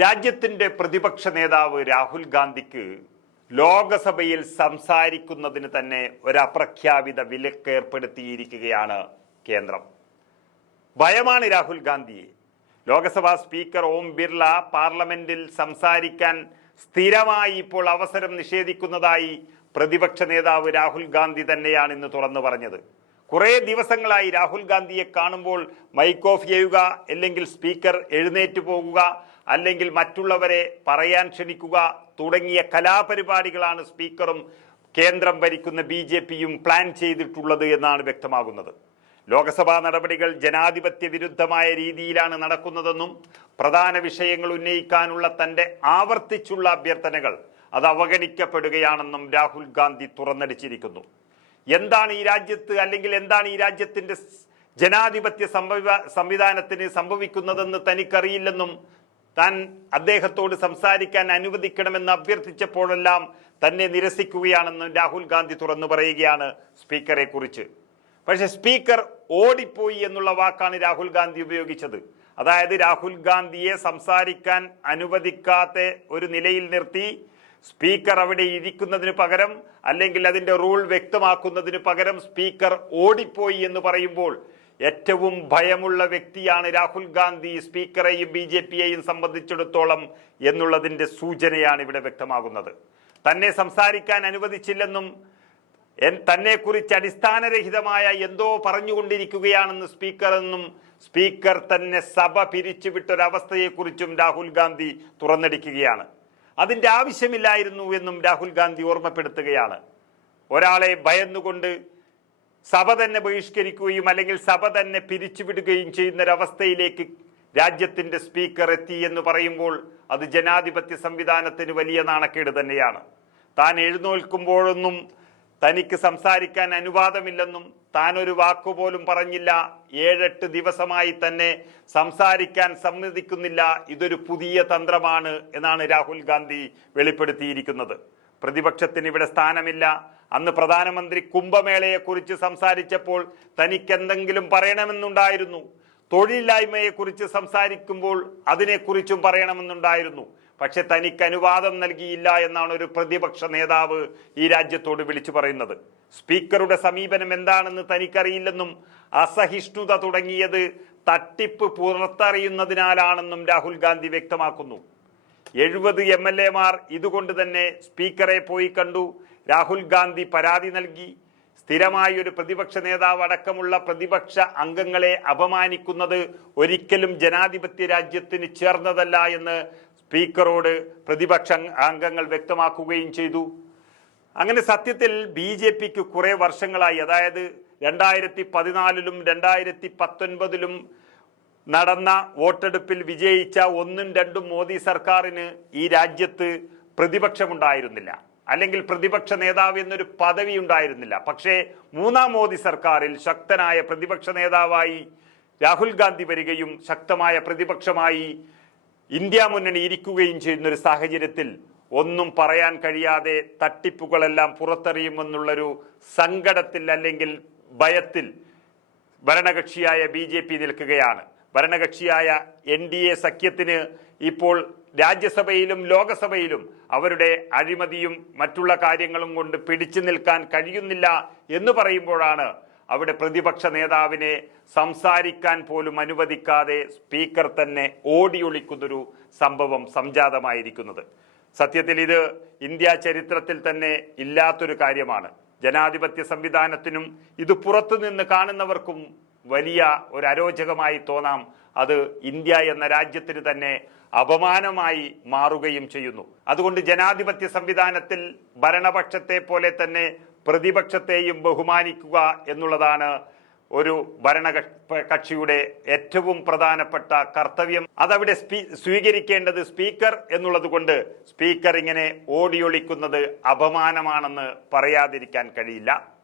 രാജ്യത്തിന്റെ പ്രതിപക്ഷ നേതാവ് രാഹുൽ ഗാന്ധിക്ക് ലോകസഭയിൽ സംസാരിക്കുന്നതിന് തന്നെ ഒരു അപ്രഖ്യാപിത വിലക്ക് ഏർപ്പെടുത്തിയിരിക്കുകയാണ് കേന്ദ്രം. ഭയമാണ് രാഹുൽ ഗാന്ധിയെ. ലോകസഭാ സ്പീക്കർ ഓം ബിർള പാർലമെന്റിൽ സംസാരിക്കാൻ സ്ഥിരമായി ഇപ്പോൾ അവസരം നിഷേധിക്കുന്നതായി പ്രതിപക്ഷ നേതാവ് രാഹുൽ ഗാന്ധി തന്നെയാണ് ഇന്ന് തുറന്നു പറഞ്ഞത്. കുറേ ദിവസങ്ങളായി രാഹുൽ ഗാന്ധിയെ കാണുമ്പോൾ മൈക്ക് ഓഫ് ചെയ്യുക, അല്ലെങ്കിൽ സ്പീക്കർ എഴുന്നേറ്റ് പോകുക, അല്ലെങ്കിൽ മറ്റുള്ളവരെ പറയാൻ ക്ഷണിക്കുക തുടങ്ങിയ കലാപരിപാടികളാണ് സ്പീക്കറും കേന്ദ്രം ഭരിക്കുന്ന BJPയും പ്ലാൻ ചെയ്തിട്ടുള്ളത് എന്നാണ് വ്യക്തമാകുന്നത്. ലോകസഭാ നടപടികൾ ജനാധിപത്യ വിരുദ്ധമായ രീതിയിലാണ് നടക്കുന്നതെന്നും പ്രധാന വിഷയങ്ങൾ ഉന്നയിക്കാനുള്ള തന്റെ ആവർത്തിച്ചുള്ള അഭ്യർത്ഥനകൾ അത് അവഗണിക്കപ്പെടുകയാണെന്നും രാഹുൽ ഗാന്ധി തുറന്നടിച്ചിരിക്കുന്നു. എന്താണ് ഈ രാജ്യത്ത്, അല്ലെങ്കിൽ എന്താണ് ഈ രാജ്യത്തിന്റെ ജനാധിപത്യ സംവിധാനത്തിന് സംഭവിക്കുന്നതെന്ന് തനിക്കറിയില്ലെന്നും താൻ അദ്ദേഹത്തോട് സംസാരിക്കാൻ അനുവദിക്കണമെന്ന് അഭ്യർത്ഥിച്ചപ്പോഴെല്ലാം തന്നെ നിരസിക്കുകയാണെന്നും രാഹുൽ ഗാന്ധി തുറന്നു പറയുകയാണ് സ്പീക്കറെ കുറിച്ച്. പക്ഷെ സ്പീക്കർ ഓടിപ്പോയി എന്നുള്ള വാക്കാണ് രാഹുൽ ഗാന്ധി ഉപയോഗിച്ചത്. അതായത് രാഹുൽ ഗാന്ധിയെ സംസാരിക്കാൻ അനുവദിക്കാത്ത ഒരു നിലയിൽ നിർത്തി സ്പീക്കർ അവിടെ ഇരിക്കുന്നതിന് പകരം, അല്ലെങ്കിൽ അതിന്റെ റൂൾ വ്യക്തമാക്കുന്നതിന് പകരം സ്പീക്കർ ഓടിപ്പോയി എന്ന് പറയുമ്പോൾ ഏറ്റവും ഭയമുള്ള വ്യക്തിയാണ് രാഹുൽ ഗാന്ധി സ്പീക്കറെയും BJPയെയും സംബന്ധിച്ചിടത്തോളം എന്നുള്ളതിന്റെ സൂചനയാണ് ഇവിടെ വ്യക്തമാകുന്നത്. തന്നെ സംസാരിക്കാൻ അനുവദിച്ചില്ലെന്നും തന്നെക്കുറിച്ച് അടിസ്ഥാനരഹിതമായ എന്തോ പറഞ്ഞുകൊണ്ടിരിക്കുകയാണെന്ന് സ്പീക്കർ തന്നെ സഭ പിരിച്ചുവിട്ടൊരവസ്ഥയെക്കുറിച്ചും രാഹുൽ ഗാന്ധി തുറന്നടിക്കുകയാണ്. അതിന്റെ ആവശ്യമില്ലായിരുന്നു എന്നും രാഹുൽ ഗാന്ധി ഓർമ്മപ്പെടുത്തുകയാണ്. ഒരാളെ ഭയന്നുകൊണ്ട് സഭ തന്നെ ബഹിഷ്കരിക്കുകയും അല്ലെങ്കിൽ സഭ തന്നെ പിരിച്ചുവിടുകയും ചെയ്യുന്നൊരവസ്ഥയിലേക്ക് രാജ്യത്തിന്റെ സ്പീക്കർ എത്തി എന്ന് പറയുമ്പോൾ അത് ജനാധിപത്യ സംവിധാനത്തിന് വലിയ നാണക്കേട് തന്നെയാണ്. താൻ എഴുന്നേൽക്കുമ്പോഴൊന്നും തനിക്ക് സംസാരിക്കാൻ അനുവാദമില്ലെന്നും താൻ ഒരു വാക്കുപോലും പറഞ്ഞില്ല, 7-8 ദിവസമായി തന്നെ സംസാരിക്കാൻ സമ്മതിക്കുന്നില്ല, ഇതൊരു പുതിയ തന്ത്രമാണ് എന്നാണ് രാഹുൽ ഗാന്ധി വെളിപ്പെടുത്തിയിരിക്കുന്നത്. പ്രതിപക്ഷത്തിന് ഇവിടെ സ്ഥാനമില്ല. അന്ന് പ്രധാനമന്ത്രി കുംഭമേളയെക്കുറിച്ച് സംസാരിച്ചപ്പോൾ തനിക്ക് എന്തെങ്കിലും പറയണമെന്നുണ്ടായിരുന്നു. തൊഴിലില്ലായ്മയെക്കുറിച്ച് സംസാരിക്കുമ്പോൾ അതിനെക്കുറിച്ചും പറയണമെന്നുണ്ടായിരുന്നു. പക്ഷെ തനിക്ക് അനുവാദം നൽകിയില്ല എന്നാണ് ഒരു പ്രതിപക്ഷ നേതാവ് ഈ രാജ്യത്തോട് വിളിച്ചു പറയുന്നത്. സ്പീക്കറുടെ സമീപനം എന്താണെന്ന് തനിക്കറിയില്ലെന്നും അസഹിഷ്ണുത തുടങ്ങിയത് തട്ടിപ്പ് പുറത്തറിയുന്നതിനാലാണെന്നും രാഹുൽ ഗാന്ധി വ്യക്തമാക്കുന്നു. 70 MLA-മാർ ഇതുകൊണ്ട് തന്നെ സ്പീക്കറെ പോയി കണ്ടു. രാഹുൽ ഗാന്ധി പരാതി നൽകി. സ്ഥിരമായി ഒരു പ്രതിപക്ഷ നേതാവ് അടക്കമുള്ള പ്രതിപക്ഷ അംഗങ്ങളെ അപമാനിക്കുന്നത് ഒരിക്കലും ജനാധിപത്യ രാജ്യത്തിന് ചേർന്നതല്ല എന്ന് സ്പീക്കറോട് പ്രതിപക്ഷ അംഗങ്ങൾ വ്യക്തമാക്കുകയും ചെയ്തു. അങ്ങനെ സത്യത്തിൽ BJPക്ക് കുറെ വർഷങ്ങളായി, അതായത് 2014-ലും 2019-ലും നടന്ന വോട്ടെടുപ്പിൽ വിജയിച്ച 1-2 മോദി സർക്കാരിന് ഈ രാജ്യത്ത് പ്രതിപക്ഷമുണ്ടായിരുന്നില്ല, അല്ലെങ്കിൽ പ്രതിപക്ഷ നേതാവ് എന്നൊരു പദവി ഉണ്ടായിരുന്നില്ല. പക്ഷേ 3-ാം മോദി സർക്കാരിൽ ശക്തനായ പ്രതിപക്ഷ നേതാവായി രാഹുൽ ഗാന്ധി വരികയും ശക്തമായ പ്രതിപക്ഷമായി ഇന്ത്യ മുന്നണി ഇരിക്കുകയും ചെയ്യുന്നൊരു സാഹചര്യത്തിൽ ഒന്നും പറയാൻ കഴിയാതെ തട്ടിപ്പുകളെല്ലാം പുറത്തറിയുമെന്നുള്ളൊരു സങ്കടത്തിൽ, അല്ലെങ്കിൽ ഭയത്തിൽ ഭരണകക്ഷിയായ BJP നിൽക്കുകയാണ്. ഭരണകക്ഷിയായ NDA സഖ്യത്തിന് ഇപ്പോൾ രാജ്യസഭയിലും ലോകസഭയിലും അവരുടെ അഴിമതിയും മറ്റുള്ള കാര്യങ്ങളും കൊണ്ട് പിടിച്ചു നിൽക്കാൻ കഴിയുന്നില്ല എന്ന് പറയുമ്പോഴാണ് അവിടെ പ്രതിപക്ഷ നേതാവിനെ സംസാരിക്കാൻ പോലും അനുവദിക്കാതെ സ്പീക്കർ തന്നെ ഓടിയൊളിക്കുന്നൊരു സംഭവം സംജാതമായിരിക്കുന്നത്. സത്യത്തിൽ ഇത് ഇന്ത്യ ചരിത്രത്തിൽ തന്നെ ഇല്ലാത്തൊരു കാര്യമാണ്. ജനാധിപത്യ സംവിധാനത്തിനും ഇത് പുറത്തുനിന്ന് കാണുന്നവർക്കും വലിയ ഒരു അരോചകമായി തോന്നാം. അത് ഇന്ത്യ എന്ന രാജ്യത്തിന് തന്നെ അപമാനമായി മാറുകയും ചെയ്യുന്നു. അതുകൊണ്ട് ജനാധിപത്യ സംവിധാനത്തിൽ ഭരണപക്ഷത്തെ പോലെ തന്നെ പ്രതിപക്ഷത്തെയും ബഹുമാനിക്കുക എന്നുള്ളതാണ് ഒരു ഭരണകക്ഷിയുടെ ഏറ്റവും പ്രധാനപ്പെട്ട കർത്തവ്യം. അതവിടെ സ്വീകരിക്കേണ്ടത് സ്പീക്കർ എന്നുള്ളത് കൊണ്ട് സ്പീക്കർ ഇങ്ങനെ ഓടിയൊളിക്കുന്നത് അപമാനമാണെന്ന് പറയാതിരിക്കാൻ കഴിയില്ല.